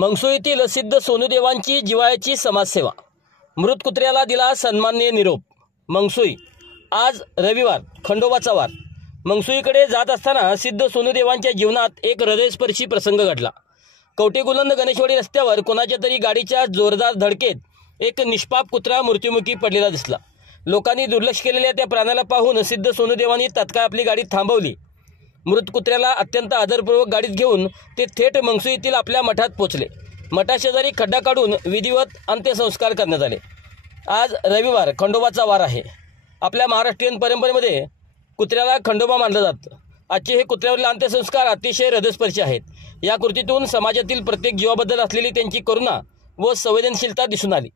मंगसुळीतील सिद्ध सोनूदेवांची जिव्हाळ्याची समाजसेवा. मृत कुत्र्याला दिला सन्माननीय निरोप. मंगसुळी. आज रविवार, खंडोबाचा वार. मंगसुळीकडे जात असताना सिद्ध सोनूदेवांच्या जीवनात एक हृदयस्पर्शी प्रसंग घडला. कवटेगुलंद गणेशवाडी रस्त्यावर कोणाच्या तरी गाडीच्या जोरदार धडकेत एक निष्पाप कुत्रा मृत्युमुखी पडलेला दिसला. लोकांनी दुर्लक्ष केलेल्या त्या प्राण्याला पाहून सिद्ध सोनूदेवांनी तात्काळ आपली गाडी थांबवली. मृत कुत्र्याला अत्यंत आदरपूर्वक गाडीत घेऊन ते थेट मंगसुळीतील आपल्या मठात पोचले. मठाशेजारी खड्डा काढून विधिवत अंत्यसंस्कार करण्यात आले. आज रविवार, खंडोबाचा वार आहे. आपल्या महाराष्ट्रीयन परंपरेमध्ये कुत्र्याला खंडोबा मानलं जातं. आजचे हे कुत्र्यावरील अंत्यसंस्कार अतिशय हृदयस्पर्शी आहेत. या कृतीतून समाजातील प्रत्येक जीवाबद्दल असलेली त्यांची करुणा व संवेदनशीलता दिसून आली.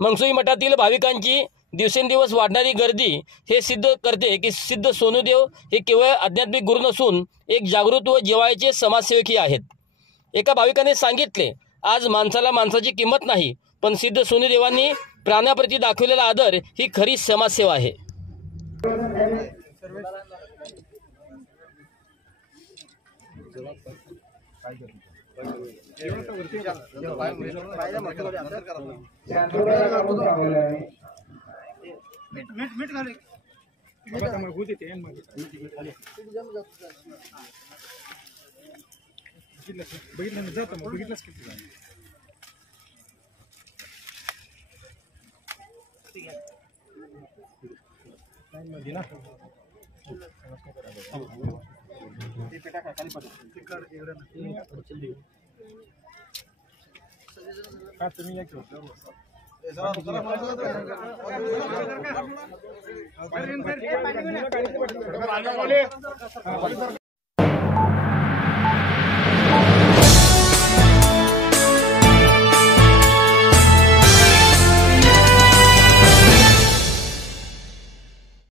मंगसुळी मठातील भाविकांची दिवसेंदिवस वाढणारी गर्दी हे सिद्ध करते की सिद्ध सोनूदेव हे केवळ आध्यात्मिक गुरु नसून एक जागृत व जिव्हाळ्याचे समाजसेवकही आहेत. एका भाविकाने सांगितले, आज माणसाला माणसाची किंमत नाही, पण सिद्ध सोनूदेवांनी प्राण्याप्रती दाखवलेला आदर ही खरी समाजसेवा आहे.